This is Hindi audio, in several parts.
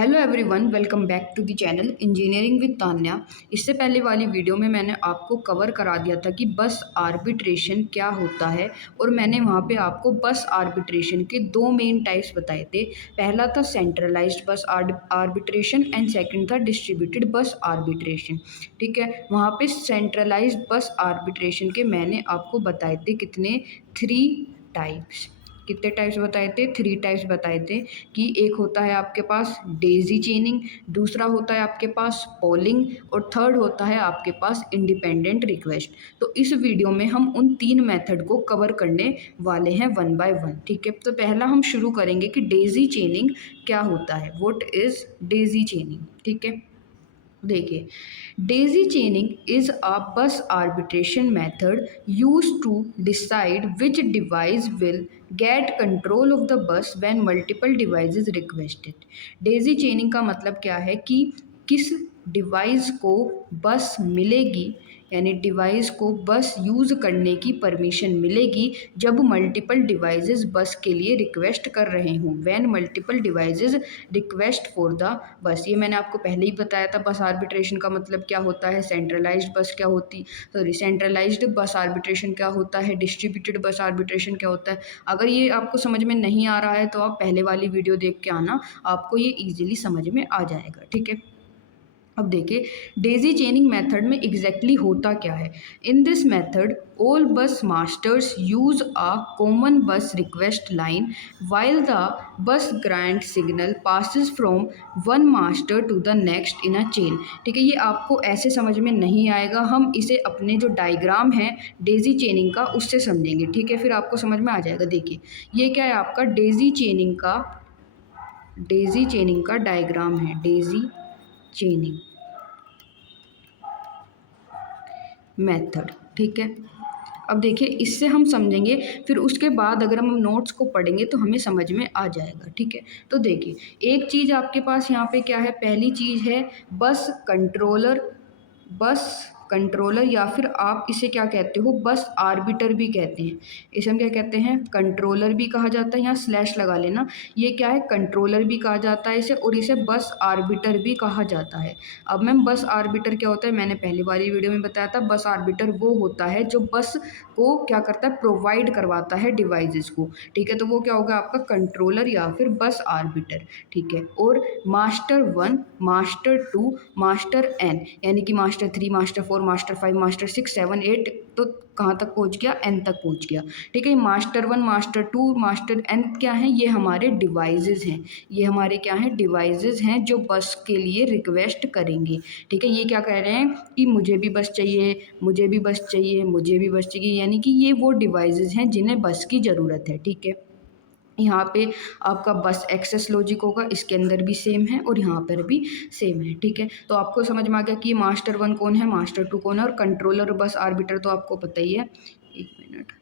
Hello everyone, welcome back to the channel engineering with Tanya. इससे पहले वाली वीडियो में मैंने आपको कवर करा दिया था कि बस आर्बिट्रेशन क्या होता है और मैंने वहाँ पे आपको बस आर्बिट्रेशन के दो मेन टाइप्स बताए थे। पहला था सेंट्रलाइज्ड बस आर्बिट्रेशन एंड सेकंड था डिस्ट्रीब्यूटेड बस आर्बिट्रेशन। ठीक है, वहाँ पे सेंट्रलाइज्ड बस आर्बिट्रेशन के मैंने आपको बताए थे कितने, 3 टाइप्स। कितने टाइप्स बताए थे? 3 टाइप्स बताए थे कि एक होता है आपके पास डेजी चेनिंग, दूसरा होता है आपके पास पोलिंग और थर्ड होता है आपके पास इंडिपेंडेंट रिक्वेस्ट। तो इस वीडियो में हम उन 3 मेथड को कवर करने वाले हैं वन बाय वन। ठीक है, तो पहला हम शुरू करेंगे कि डेजी चेनिंग क्या होता है। What is daisy chaining? ठीक है, देखिए, daisy chaining is a bus arbitration method use to decide which device will get control of the bus when multiple devices requested. Daisy chaining का मतलब क्या है कि किस डिवाइस को बस मिलेगी, यानी डिवाइस को बस यूज़ करने की परमिशन मिलेगी जब मल्टीपल डिवाइसेस बस के लिए रिक्वेस्ट कर रहे हों। When multiple devices request for the bus, ये मैंने आपको पहले ही बताया था। बस आर्बिट्रेशन का मतलब क्या होता है, सेंट्रलाइज्ड बस क्या होती, सेंट्रलाइज्ड बस आर्बिट्रेशन क्या होता है, डिस्ट्रीब्यूटेड बस आर्बिट्रेशन क्या होता है। अगर ये आपको समझ में नहीं आ रहा है तो आप पहले वाली वीडियो देख के आना, आपको ये ईजिली समझ में आ जाएगा। ठीक है, अब देखिए, डेजी चेनिंग मेथड में एग्जैक्टली होता क्या है। In this method all bus masters use a common bus request line while the bus grant signal passes from one master to the next in a chain। ठीक है, ये आपको ऐसे समझ में नहीं आएगा, हम इसे अपने जो डायग्राम है डेजी चेनिंग का उससे समझेंगे। ठीक है, फिर आपको समझ में आ जाएगा। देखिए, ये क्या है आपका डेजी चेनिंग का डायग्राम है। डेजी चेनिंग मेथड, ठीक है। अब देखिए, इससे हम समझेंगे, फिर उसके बाद अगर हम नोट्स को पढ़ेंगे तो हमें समझ में आ जाएगा। ठीक है, तो देखिए, एक चीज़ आपके पास यहाँ पे क्या है, पहली चीज़ है बस कंट्रोलर या फिर आप इसे क्या कहते हो, बस आर्बिटर भी कहते हैं। इसे हम क्या कहते हैं, कंट्रोलर भी कहा जाता है, यहाँ स्लैश लगा लेना। ये क्या है, कंट्रोलर भी कहा जाता है इसे, और इसे बस आर्बिटर भी कहा जाता है। अब मैम, बस आर्बिटर क्या होता है, मैंने पहली वाली वीडियो में बताया था। बस आर्बिटर वो होता है जो बस को क्या करता है, प्रोवाइड करवाता है डिवाइसेस को। ठीक है, तो वो क्या होगा आपका कंट्रोलर या फिर बस आर्बिटर। ठीक है, और मास्टर 1, मास्टर 2, मास्टर n, यानी कि मास्टर 3, मास्टर 4, मास्टर 5, मास्टर 6, 7, 8, तो कहाँ तक पहुँच गया, n तक पहुँच गया। ठीक है, मास्टर 1, मास्टर 2, मास्टर n क्या है, ये हमारे डिवाइसेस हैं। ये हमारे क्या हैं, डिवाइसेस हैं जो बस के लिए रिक्वेस्ट करेंगे। ठीक है, ये क्या कह रहे हैं कि मुझे भी बस चाहिए, मुझे भी बस चाहिए, मुझे भी बस चाहिए, यानी कि ये वो डिवाइसेस हैं जिन्हें बस की ज़रूरत है। ठीक है, यहाँ पे आपका बस एक्सेस लॉजिक होगा, इसके अंदर भी सेम है और यहाँ पर भी सेम है। ठीक है, तो आपको समझ में आ गया कि मास्टर 1 कौन है, मास्टर 2 कौन है, और कंट्रोलर बस आर्बिटर तो आपको पता ही है। एक मिनट,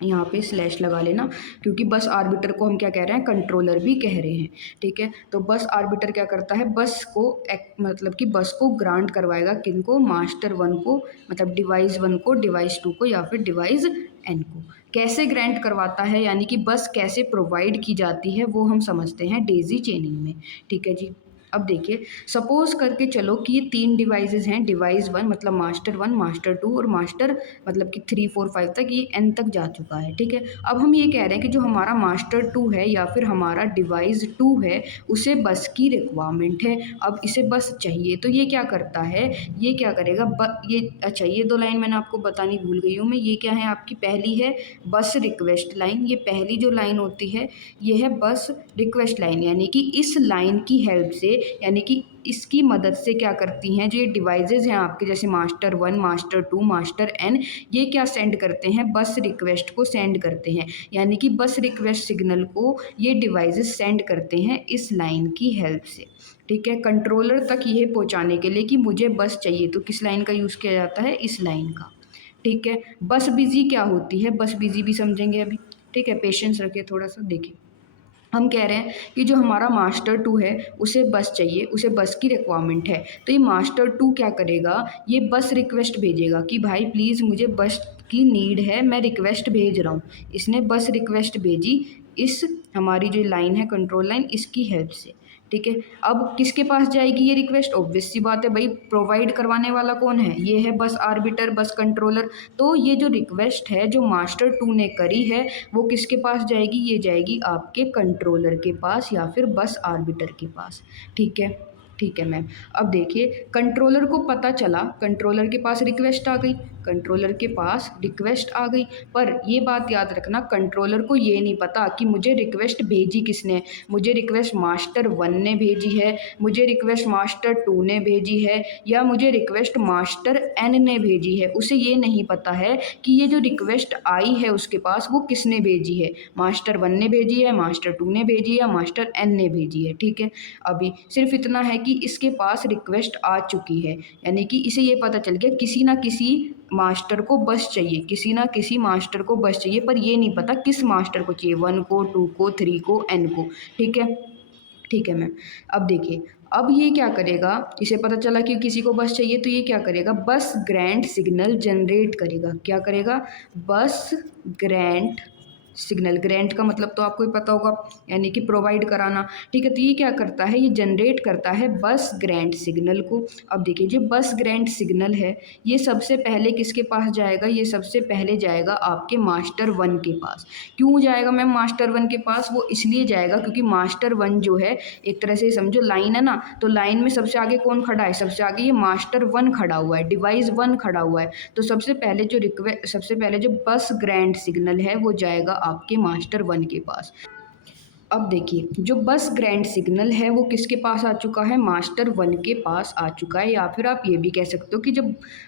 यहाँ पे स्लैश लगा लेना, क्योंकि बस आर्बिटर को हम क्या कह रहे हैं, कंट्रोलर भी कह रहे हैं। ठीक है, तो बस आर्बिटर क्या करता है, बस को मतलब कि बस को ग्रांट करवाएगा, किनको, मास्टर 1 को, मतलब डिवाइस 1 को, डिवाइस 2 को या फिर डिवाइस n को। कैसे ग्रांट करवाता है, यानी कि बस कैसे प्रोवाइड की जाती है, वो हम समझते हैं डेजी चेनिंग में। ठीक है जी, अब देखिए, सपोज करके चलो कि ये 3 डिवाइसेस हैं, डिवाइस 1 मतलब मास्टर 1, मास्टर 2 और मास्टर मतलब कि 3, 4, 5 तक, ये n तक जा चुका है। ठीक है, अब हम ये कह रहे हैं कि जो हमारा मास्टर 2 है या फिर हमारा डिवाइस 2 है, उसे बस की रिक्वायरमेंट है। अब इसे बस चाहिए, तो ये क्या करता है, ये क्या करेगा, ये अच्छा, ये 2 लाइन मैंने आपको बतानी भूल गई हूँ मैं। ये क्या है आपकी, पहली है बस रिक्वेस्ट लाइन। ये पहली जो लाइन होती है ये है बस रिक्वेस्ट लाइन, यानी कि इस लाइन की हेल्प से, यानी कि इसकी मदद से क्या करती हैं, जो ये डिवाइसेस हैं आपके, जैसे मास्टर 1, मास्टर 2, मास्टर n, ये क्या सेंड करते हैं, बस रिक्वेस्ट को सेंड करते हैं। यानी कि बस रिक्वेस्ट सिग्नल को ये डिवाइसेस सेंड करते हैं इस लाइन की हेल्प से। ठीक है, कंट्रोलर तक ये पहुंचाने के लिए कि मुझे बस चाहिए, तो किस लाइन का यूज़ किया जाता है, इस लाइन का। ठीक है, बस बिजी क्या होती है, बस बिजी भी समझेंगे अभी। ठीक है, पेशेंस रखिए थोड़ा सा। देखिए, हम कह रहे हैं कि जो हमारा मास्टर 2 है उसे बस चाहिए, उसे बस की रिक्वायरमेंट है, तो ये मास्टर 2 क्या करेगा, ये बस रिक्वेस्ट भेजेगा कि भाई प्लीज़ मुझे बस की नीड है, मैं रिक्वेस्ट भेज रहा हूँ। इसने बस रिक्वेस्ट भेजी इस हमारी जो लाइन है, कंट्रोल लाइन, इसकी हेल्प से। ठीक है। अब किसके पास जाएगी ये रिक्वेस्ट? ऑब्वियस सी बात है भाई, प्रोवाइड करवाने वाला कौन है? ये है बस आर्बिटर, बस कंट्रोलर। तो ये जो रिक्वेस्ट है जो मास्टर 2 ने करी है वो किसके पास जाएगी? ये जाएगी आपके कंट्रोलर के पास या फिर बस आर्बिटर के पास। ठीक है, ठीक है मैम। अब देखिए, कंट्रोलर को पता चला, कंट्रोलर के पास रिक्वेस्ट आ गई, कंट्रोलर के पास रिक्वेस्ट आ गई, पर ये बात याद रखना, कंट्रोलर को ये नहीं पता कि मुझे रिक्वेस्ट भेजी किसने। मुझे रिक्वेस्ट मास्टर 1 ने भेजी है, मुझे रिक्वेस्ट मास्टर 2 ने भेजी है, या मुझे रिक्वेस्ट मास्टर n ने भेजी है। उसे ये नहीं पता है कि ये जो रिक्वेस्ट आई है उसके पास वो किसने भेजी है। मास्टर 1 ने भेजी है, मास्टर 2 ने भेजी है, या मास्टर n ने भेजी है। ठीक है, अभी सिर्फ इतना है कि इसके पास रिक्वेस्ट आ चुकी है, यानी कि इसे ये पता चल गया किसी ना किसी मास्टर को बस चाहिए, किसी ना किसी मास्टर को बस चाहिए, पर ये नहीं पता किस मास्टर को चाहिए, 1 को, 2 को, 3 को, n को। ठीक है, ठीक है मैम। अब देखिए, अब ये क्या करेगा, इसे पता चला कि किसी को बस चाहिए, तो ये क्या करेगा? बस ग्रांट सिग्नल जनरेट करेगा। क्या करेगा? बस ग्रांट सिग्नल। ग्रांट का मतलब तो आपको ही पता होगा, यानी कि प्रोवाइड कराना। ठीक है, तो ये क्या करता है? ये जनरेट करता है बस ग्रांट सिग्नल को। अब देखिए, जो बस ग्रांट सिग्नल है ये सबसे पहले किसके पास जाएगा? ये सबसे पहले जाएगा आपके मास्टर 1 के पास। क्यों जाएगा मैम मास्टर 1 के पास? वो इसलिए जाएगा क्योंकि मास्टर 1 जो है, एक तरह से समझो लाइन है ना, तो लाइन में सबसे आगे कौन खड़ा है? सबसे आगे ये मास्टर 1 खड़ा हुआ है, डिवाइस 1 खड़ा हुआ है। तो सबसे पहले जो बस ग्रांट सिग्नल है वो जाएगा आपके मास्टर 1 के पास। अब देखिए, जो बस ग्रांट सिग्नल है वो किसके पास आ चुका है? मास्टर 1 के पास आ चुका है, या फिर आप ये भी कह सकते हो कि जो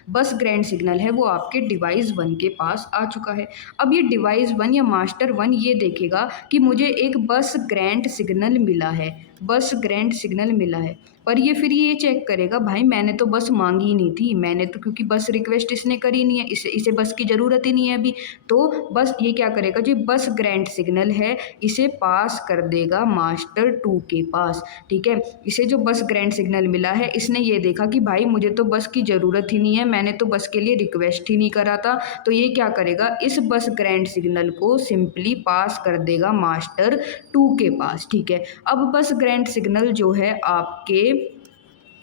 बस ग्रांट सिग्नल है वो आपके डिवाइस 1 के पास आ चुका है। अब ये डिवाइस 1 या मास्टर 1 ये देखेगा कि मुझे एक बस ग्रांट सिग्नल मिला है, बस ग्रांट सिग्नल मिला है, पर ये फिर ये चेक करेगा, भाई मैंने तो बस मांगी ही नहीं थी, मैंने तो, क्योंकि बस रिक्वेस्ट इसने करी नहीं है, इसे बस की ज़रूरत ही नहीं है अभी। तो बस ये क्या करेगा, जो बस ग्रांट सिग्नल है इसे पास कर देगा मास्टर 2 के पास। ठीक है, इसे जो बस ग्रांट सिग्नल मिला है इसने ये देखा कि भाई मुझे तो बस की ज़रूरत ही नहीं है, मैंने तो बस के लिए रिक्वेस्ट ही नहीं करा था, तो ये क्या करेगा, इस बस ग्रांट सिग्नल को सिंपली पास कर देगा मास्टर 2 के पास। ठीक है, अब बस ग्रांट सिग्नल जो है आपके,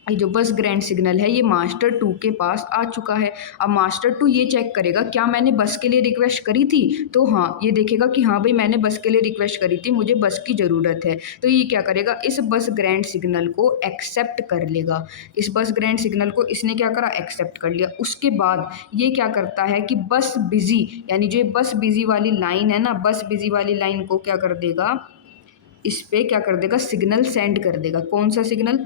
ये जो बस ग्रांट सिग्नल है ये मास्टर 2 के पास आ चुका है। अब मास्टर 2 ये चेक करेगा क्या मैंने बस के लिए रिक्वेस्ट करी थी, तो हाँ ये देखेगा कि हाँ भाई मैंने बस के लिए रिक्वेस्ट करी थी, मुझे बस की ज़रूरत है, तो ये क्या करेगा, इस बस ग्रांट सिग्नल को एक्सेप्ट कर लेगा। इस बस ग्रांट सिग्नल को इसने क्या करा, एक्सेप्ट कर लिया। उसके बाद ये क्या करता है कि बस बिजी, यानी जो बस बिजी वाली लाइन है ना, बस बिजी वाली लाइन को क्या कर देगा, इस पे क्या कर देगा, सिग्नल सेंड कर देगा। कौन सा सिग्नल?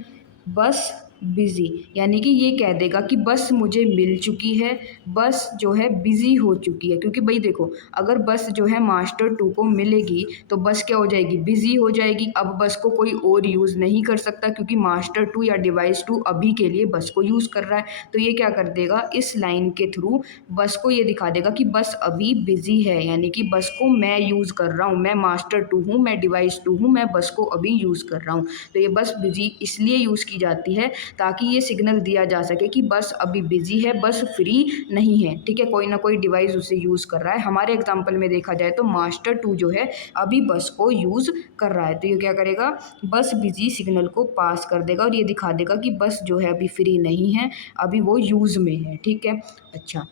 बस बिज़ी, यानी कि ये कह देगा कि बस मुझे मिल चुकी है, बस जो है बिज़ी हो चुकी है। क्योंकि भाई देखो, अगर बस जो है मास्टर 2 को मिलेगी तो बस क्या हो जाएगी, बिज़ी हो जाएगी। अब बस को कोई और यूज़ नहीं कर सकता क्योंकि मास्टर 2 या डिवाइस 2 अभी के लिए बस को यूज़ कर रहा है। तो ये क्या कर देगा, इस लाइन के थ्रू बस को ये दिखा देगा कि बस अभी बिज़ी है, यानी कि बस को मैं यूज़ कर रहा हूँ, मैं मास्टर 2 हूँ, मैं डिवाइस 2 हूँ, मैं बस को अभी यूज़ कर रहा हूँ। तो ये बस बिज़ी इसलिए यूज़ की जाती है ताकि ये सिग्नल दिया जा सके कि बस अभी बिजी है, बस फ्री नहीं है। ठीक है, कोई ना कोई डिवाइस उसे यूज़ कर रहा है। हमारे एग्जांपल में देखा जाए तो मास्टर 2 जो है अभी बस को यूज़ कर रहा है, तो ये क्या करेगा, बस बिजी सिग्नल को पास कर देगा और ये दिखा देगा कि बस जो है अभी फ्री नहीं है, अभी वो यूज़ में है। ठीक है, अच्छा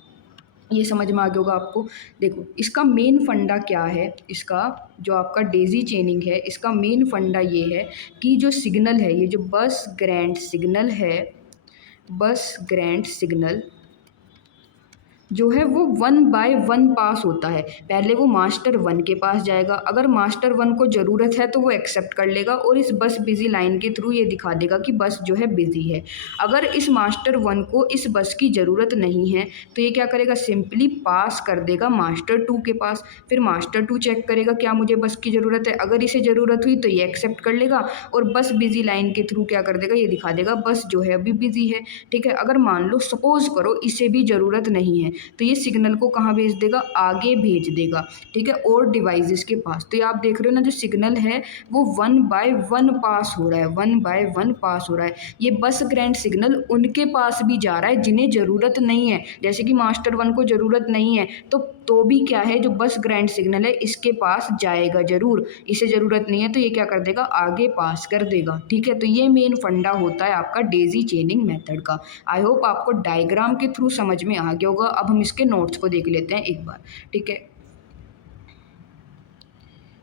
ये समझ में आ गया होगा आपको। देखो इसका मेन फंडा क्या है, इसका जो आपका डेज़ी चेनिंग है इसका मेन फंडा ये है कि जो सिग्नल है, ये जो बस ग्रांट सिग्नल है, बस ग्रांट सिग्नल जो है वो 1 बाय 1 पास होता है। पहले वो मास्टर 1 के पास जाएगा, अगर मास्टर 1 को ज़रूरत है तो वो एक्सेप्ट कर लेगा और इस बस बिज़ी लाइन के थ्रू ये दिखा देगा कि बस जो है बिज़ी है। अगर इस मास्टर 1 को इस बस की ज़रूरत नहीं है तो ये क्या करेगा, सिंपली पास कर देगा मास्टर 2 के पास। फिर मास्टर 2 चेक करेगा क्या मुझे बस की ज़रूरत है, अगर इसे ज़रूरत हुई तो ये एक्सेप्ट कर लेगा और बस बिज़ी लाइन के थ्रू क्या कर देगा, ये दिखा देगा बस जो है अभी बिज़ी है। ठीक है, अगर मान लो सपोज़ करो इसे भी ज़रूरत नहीं है तो ये सिग्नल को कहाँ भेज देगा, आगे भेज देगा, ठीक है, और डिवाइसेस के पास। तो ये आप देख रहे हो ना, जो सिग्नल है वो 1 बाय 1 पास हो रहा है, 1 बाय 1 पास हो रहा है। ये बस ग्रैंड सिग्नल उनके पास भी जा रहा है जिन्हें ज़रूरत नहीं है, जैसे कि मास्टर 1 को ज़रूरत नहीं है तो भी क्या है, जो बस ग्रैंड सिग्नल है इसके पास जाएगा ज़रूर, इसे ज़रूरत नहीं है तो ये क्या कर देगा, आगे पास कर देगा, ठीक है। तो ये मेन फंडा होता है आपका डेजी चेनिंग मेथड का। आई होप आपको डायग्राम के थ्रू समझ में आ गया होगा। अब हम इसके नोट्स को देख लेते हैं एक बार, ठीक है।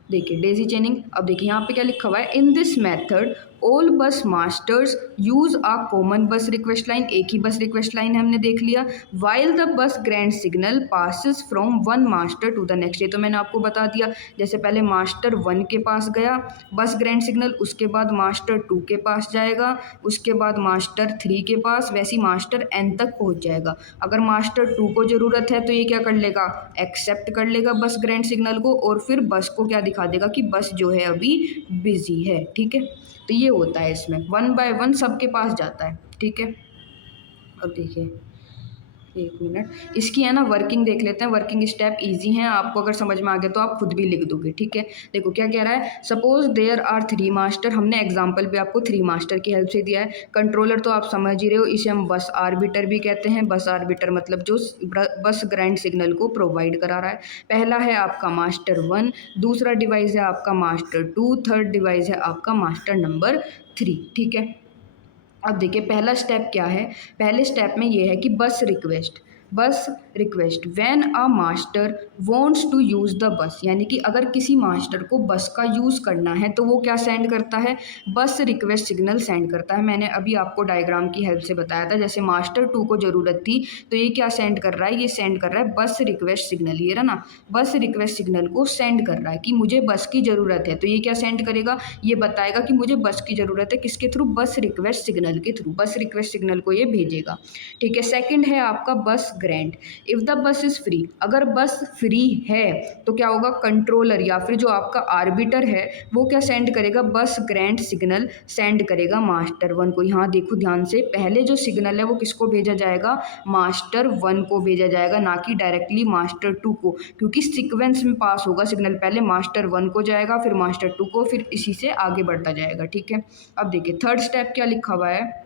देखिए डेजी चेनिंग, अब देखिए यहाँ पे क्या लिखा हुआ है, in this method all bus masters use a common bus request line, एक ही बस रिक्वेस्ट लाइन है हमने देख लिया। While the bus grant signal passes from one master to the next, ये तो मैंने आपको बता दिया, जैसे पहले मास्टर 1 के पास गया बस ग्रैंड सिग्नल, उसके बाद मास्टर 2 के पास जाएगा, उसके बाद मास्टर 3 के पास, वैसे मास्टर n तक पहुँच जाएगा। अगर मास्टर 2 को ज़रूरत है तो ये क्या कर लेगा, एक्सेप्ट कर लेगा बस ग्रैंड सिग्नल को, और फिर बस को क्या दिखा देगा कि बस जो है अभी बिजी है, ठीक है। तो ये होता है इसमें 1 बाय 1 सबके पास जाता है, ठीक है। अब देखिए एक मिनट, इसकी है ना वर्किंग देख लेते हैं। वर्किंग स्टेप इजी हैं, आपको अगर समझ में आ गया तो आप खुद भी लिख दोगे, ठीक है। देखो क्या कह रहा है, सपोज देयर आर 3 मास्टर, हमने एग्जांपल पे आपको 3 मास्टर की हेल्प से दिया है। कंट्रोलर तो आप समझ ही रहे हो, इसे हम बस आर्बिटर भी कहते हैं। बस आर्बिटर मतलब जो बस ग्राइंड सिग्नल को प्रोवाइड करा रहा है। पहला है आपका मास्टर 1, दूसरा डिवाइस है आपका मास्टर 2, थर्ड डिवाइस है आपका मास्टर नंबर 3, ठीक है। अब देखिए पहला स्टेप क्या है, पहले स्टेप में ये है कि bus request when a master wants to use the bus, यानी कि अगर किसी मास्टर को बस का यूज़ करना है तो वो क्या सेंड करता है, बस रिक्वेस्ट सिग्नल सेंड करता है। मैंने अभी आपको डायग्राम की हेल्प से बताया था, जैसे मास्टर 2 को ज़रूरत थी तो ये क्या सेंड कर रहा है, ये सेंड कर रहा है बस रिक्वेस्ट सिग्नल, ये रहा ना, बस रिक्वेस्ट सिग्नल को सेंड कर रहा है कि मुझे बस की ज़रूरत है। तो ये क्या सेंड करेगा, ये बताएगा कि मुझे बस की ज़रूरत है, किसके थ्रू, बस रिक्वेस्ट सिग्नल के थ्रू, बस रिक्वेस्ट सिग्नल को ये भेजेगा, ठीक है। सेकंड है आपका बस grant, if the bus is free, अगर बस फ्री है तो क्या होगा, कंट्रोलर या फिर जो आपका आर्बिटर है वो क्या सेंड करेगा, बस ग्रांट सिग्नल सेंड करेगा मास्टर 1 को। यहाँ देखो ध्यान से, पहले जो सिग्नल है वो किसको भेजा जाएगा, मास्टर 1 को भेजा जाएगा, ना कि डायरेक्टली मास्टर 2 को, क्योंकि सीक्वेंस में पास होगा सिग्नल, पहले मास्टर 1 को जाएगा, फिर मास्टर 2 को, फिर इसी से आगे बढ़ता जाएगा, ठीक है। अब देखिए थर्ड स्टेप क्या लिखा हुआ है,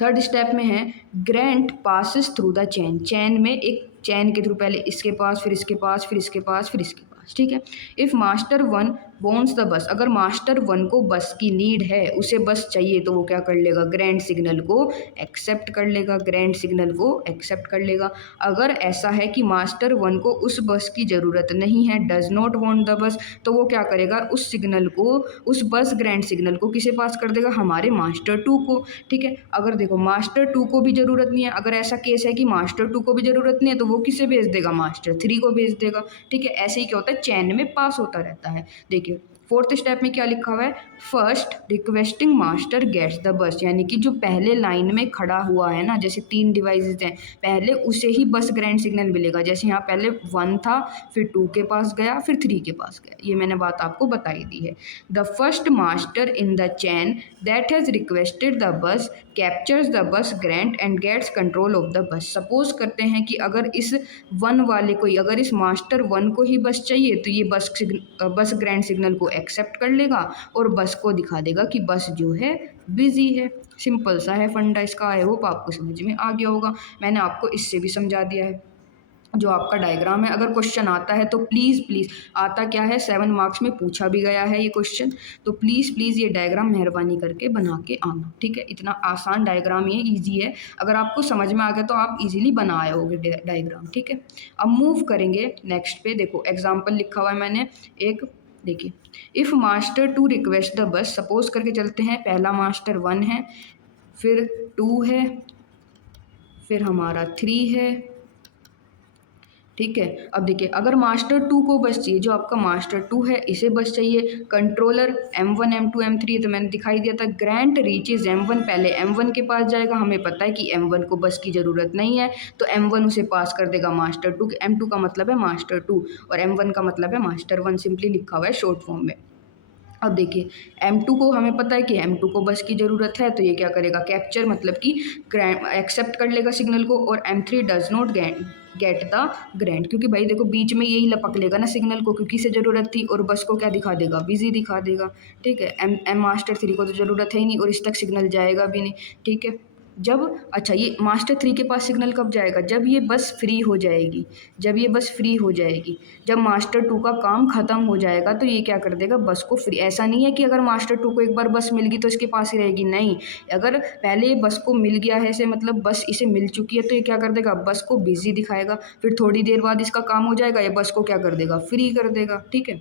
थर्ड स्टेप में है grant passes through the chain में एक चैन के थ्रू, पहले इसके पास, फिर इसके पास, फिर इसके पास, फिर इसके पास, ठीक है। If master 1 wants the bus, अगर मास्टर 1 को बस की नीड है, उसे बस चाहिए, तो वो क्या कर लेगा, ग्रैंड सिग्नल को एक्सेप्ट कर लेगा, ग्रैंड सिग्नल को एक्सेप्ट कर लेगा। अगर ऐसा है कि मास्टर 1 को उस बस की ज़रूरत नहीं है, does not want the bus, तो वो क्या करेगा, उस सिग्नल को, उस बस ग्रैंड सिग्नल को किसे पास कर देगा, हमारे मास्टर 2 को, ठीक है। अगर देखो मास्टर 2 को भी ज़रूरत नहीं है, अगर ऐसा केस है कि मास्टर 2 को भी ज़रूरत नहीं है, तो वो किसे भेज देगा, मास्टर 3 को भेज देगा, ठीक है। ऐसे ही क्या होता है, चैन में पास होता रहता है। देखिए फोर्थ स्टेप में क्या लिखा हुआ है, first requesting master gets the bus, यानी कि जो पहले लाइन में खड़ा हुआ है ना, जैसे 3 डिवाइसेज हैं, पहले उसे ही बस ग्रैंड सिग्नल मिलेगा। जैसे यहाँ पहले 1 था, फिर 2 के पास गया, फिर 3 के पास गया, ये मैंने बात आपको बताई दी है। The first master in the chain that has requested the bus captures the bus grant and gets control of the bus. Suppose करते हैं कि अगर इस 1 वाले को ही, अगर इस मास्टर 1 को ही बस चाहिए, तो ये बस ग्रैंड सिग्नल को एक्सेप्ट कर लेगा और बस को दिखा देगा कि बस जो है बिजी है। सिंपल सा है फंडा इसका, आई होप आपको समझ में आ गया होगा। मैंने आपको इससे भी समझा दिया है जो आपका डायग्राम है। अगर क्वेश्चन आता है तो प्लीज़ आता क्या है, 7 मार्क्स में पूछा भी गया है ये क्वेश्चन, तो प्लीज़ ये डायग्राम मेहरबानी करके बना के आना, ठीक है। इतना आसान डायग्राम ये ईजी है, अगर आपको समझ में आ गया तो आप इजीली बना आए होगे डायग्राम, ठीक है। अब मूव करेंगे नेक्स्ट पे। देखो एग्जाम्पल लिखा हुआ है मैंने एक, देखिए if master 2 request the bus, suppose करके चलते हैं, पहला मास्टर 1 है, फिर 2 है, फिर हमारा 3 है, ठीक है। अब देखिए अगर मास्टर 2 को बस चाहिए, जो आपका मास्टर 2 है इसे बस चाहिए, कंट्रोलर M1 M2 M3, तो मैंने दिखाई दिया था ग्रांट रीचेज M1, पहले M1 के पास जाएगा, हमें पता है कि M1 को बस की ज़रूरत नहीं है, तो M1 उसे पास कर देगा मास्टर 2, M2 का मतलब है मास्टर 2 और M1 का मतलब है मास्टर 1, सिंपली लिखा हुआ है शॉर्ट फॉर्म में। अब देखिए M2 को हमें पता है कि M2 को बस की ज़रूरत है, तो ये क्या करेगा, कैप्चर मतलब कि एक्सेप्ट कर लेगा सिग्नल को, और M3 does not get the grant, क्योंकि भाई देखो बीच में यही लपक लेगा ना सिग्नल को, क्योंकि इसे ज़रूरत थी, और बस को क्या दिखा देगा, बिजी दिखा देगा। ठीक है, एम मास्टर 3 को तो ज़रूरत है ही नहीं, और इस तक सिग्नल जाएगा भी नहीं। ठीक है, जब अच्छा ये मास्टर 3 के पास सिग्नल कब जाएगा, जब ये बस फ्री हो जाएगी, जब ये बस फ्री हो जाएगी, जब मास्टर 2 का काम ख़त्म हो जाएगा तो ये क्या कर देगा, बस को फ्री। ऐसा नहीं है कि अगर मास्टर 2 को एक बार बस मिल गई तो इसके पास ही रहेगी, नहीं, अगर पहले ये बस को मिल गया है ऐसे मतलब बस इसे मिल चुकी है, तो ये क्या कर देगा, बस को बिजी दिखाएगा, फिर थोड़ी देर बाद इसका काम हो जाएगा, ये बस को क्या कर देगा, फ्री कर देगा। ठीक है,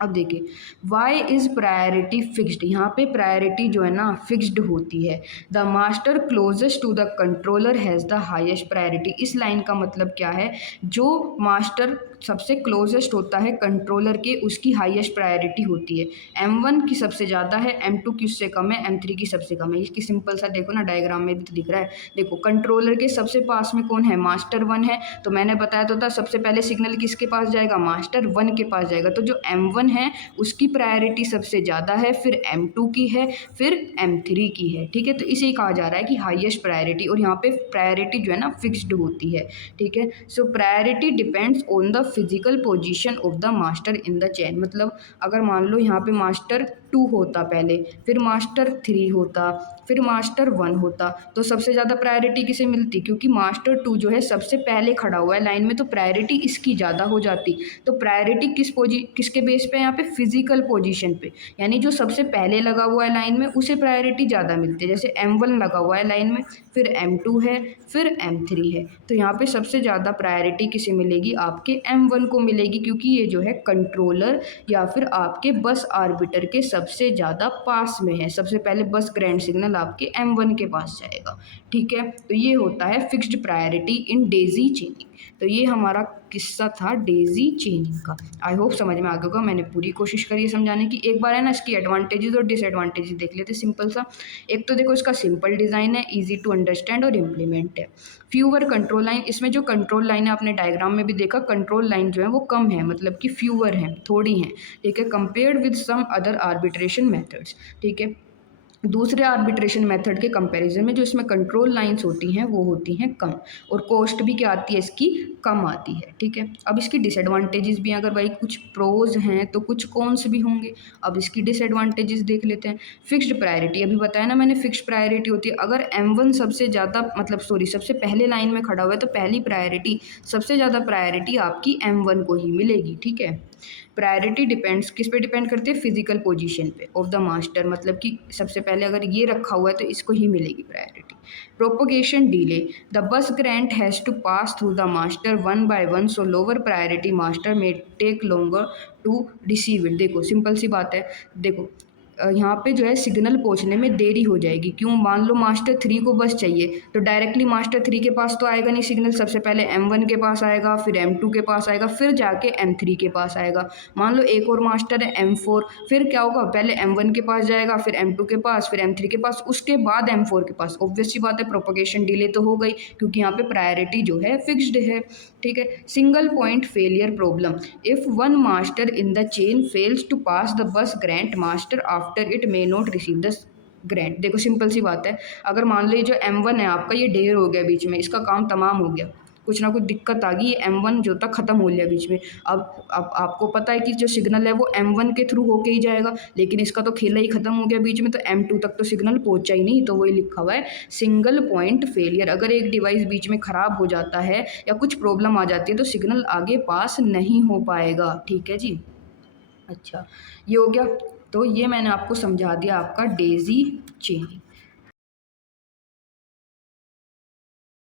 अब देखिए वाई इज़ प्रायोरिटी फिक्स्ड, यहाँ पे प्रायोरिटी जो है ना फिक्स्ड होती है। The master closest to the controller has the highest priority, इस लाइन का मतलब क्या है, जो मास्टर सबसे क्लोजेस्ट होता है कंट्रोलर के, उसकी हाईएस्ट प्रायोरिटी होती है। M1 की सबसे ज़्यादा है, M2 की उससे कम है, M3 की सबसे कम है। इसकी सिंपल सा देखो ना, डायग्राम में भी तो दिख रहा है। देखो कंट्रोलर के सबसे पास में कौन है, मास्टर 1 है, तो मैंने बताया तो था सबसे पहले सिग्नल किसके पास जाएगा, मास्टर 1 के पास जाएगा, तो जो M1 है उसकी प्रायोरिटी सबसे ज़्यादा है, फिर M2 की है, फिर M3 की है। ठीक है, तो इसे कहा जा रहा है कि हाईएस्ट प्रायोरिटी, और यहाँ पे प्रायोरिटी जो है ना फिक्स्ड होती है। ठीक है, so priority depends on the physical position of the master in the chain, मतलब अगर मान लो यहाँ पे मास्टर 2 होता पहले, फिर मास्टर 3 होता, फिर मास्टर 1 होता, तो सबसे ज़्यादा प्रायोरिटी किसे मिलती, क्योंकि मास्टर 2 जो है सबसे पहले खड़ा हुआ है लाइन में, तो प्रायोरिटी इसकी ज़्यादा हो जाती। तो प्रायोरिटी किसके बेस पे, यहाँ पे फिजिकल पोजीशन पे, यानी जो सबसे पहले लगा हुआ है लाइन में उसे प्रायोरिटी ज़्यादा मिलती है। जैसे M1 लगा हुआ है लाइन में, फिर M2 है, फिर M3 है, तो यहाँ पे सबसे ज़्यादा प्रायोरिटी किसे मिलेगी, आपके M1 को मिलेगी, क्योंकि ये जो है कंट्रोलर या फिर आपके बस आर्बिटर के सबसे ज़्यादा पास में है। सबसे पहले बस ग्रैंड सिग्नल आपके M1 के पास जाएगा। ठीक है, तो ये होता है फिक्स्ड प्रायोरिटी इन डेजी चेनिंग। तो ये हमारा किस्सा था डेजी चेनिंग का। आई होप समझ में आ गया होगा, मैंने पूरी कोशिश करी है समझाने की। एक बार है ना इसकी एडवांटेजेस और डिसएडवांटेजेस देख लेते सिंपल सा। एक तो देखो इसका सिंपल डिज़ाइन है, इजी टू अंडरस्टैंड और इम्प्लीमेंट है। फ्यूअर कंट्रोल लाइन, इसमें जो कंट्रोल लाइन है आपने डायग्राम में भी देखा, कंट्रोल लाइन जो है वो कम है, मतलब कि फ्यूअर है, थोड़ी हैं। ठीक है, compared with some other arbitration methods. ठीक है, दूसरे आर्बिट्रेशन मेथड के कंपैरिजन में जो इसमें कंट्रोल लाइंस होती हैं वो होती हैं कम, और कॉस्ट भी क्या आती है इसकी, कम आती है। ठीक है, अब इसकी डिसएडवांटेजेस भी हैं, अगर भाई कुछ प्रोज हैं तो कुछ कॉन्स भी होंगे। अब इसकी डिसएडवांटेजेस देख लेते हैं। फिक्स्ड प्रायोरिटी, अभी बताया ना मैंने, फिक्स्ड प्रायोरिटी होती है। अगर M1 सबसे ज़्यादा सबसे पहले लाइन में खड़ा हुआ है, तो पहली प्रायोरिटी, सबसे ज़्यादा प्रायोरिटी आपकी M1 को ही मिलेगी। ठीक है, प्रायोरिटी डिपेंड्स, किस पे डिपेंड करती है, फिजिकल पोजीशन पे ऑफ द मास्टर, मतलब कि सबसे पहले अगर ये रखा हुआ है तो इसको ही मिलेगी priority. Propagation delay, the bus grant has to pass through the master one by one, so lower priority master में take longer to receive it. देखो सिंपल सी बात है, देखो यहाँ पे जो है सिग्नल पहुँचने में देरी हो जाएगी। क्यों, मान लो मास्टर 3 को बस चाहिए, तो डायरेक्टली मास्टर 3 के पास तो आएगा नहीं सिग्नल, सबसे पहले M1 के पास आएगा, फिर M2 के पास आएगा, फिर जाके M3 के पास आएगा। मान लो एक और मास्टर है M4, फिर क्या होगा, पहले M1 के पास जाएगा, फिर M2 के पास, फिर M3 के पास, उसके बाद M4 के पास। ऑब्वियस सी बात है, प्रोपोगेशन डिले तो हो गई, क्योंकि यहाँ पे प्रायोरिटी जो है फिक्स्ड है। ठीक है, single point failure problem, if one master in the chain fails to pass the bus grant master after it may not receive the grant. देखो सिंपल सी बात है, अगर मान लो ये जो M1 है आपका, ये ढेर हो गया बीच में, इसका काम तमाम हो गया, कुछ ना कुछ दिक्कत आ गई, M1 जो था ख़त्म हो गया बीच में। अब आपको पता है कि जो सिग्नल है वो M1 के थ्रू होके ही जाएगा, लेकिन इसका तो खेला ही ख़त्म हो गया बीच में, तो M2 तक तो सिग्नल पहुंचा ही नहीं, तो वही लिखा हुआ है सिंगल पॉइंट फेलियर। अगर एक डिवाइस बीच में ख़राब हो जाता है या कुछ प्रॉब्लम आ जाती है तो सिग्नल आगे पास नहीं हो पाएगा। ठीक है जी, अच्छा ये हो गया। तो ये मैंने आपको समझा दिया आपका डेजी चेनिंग।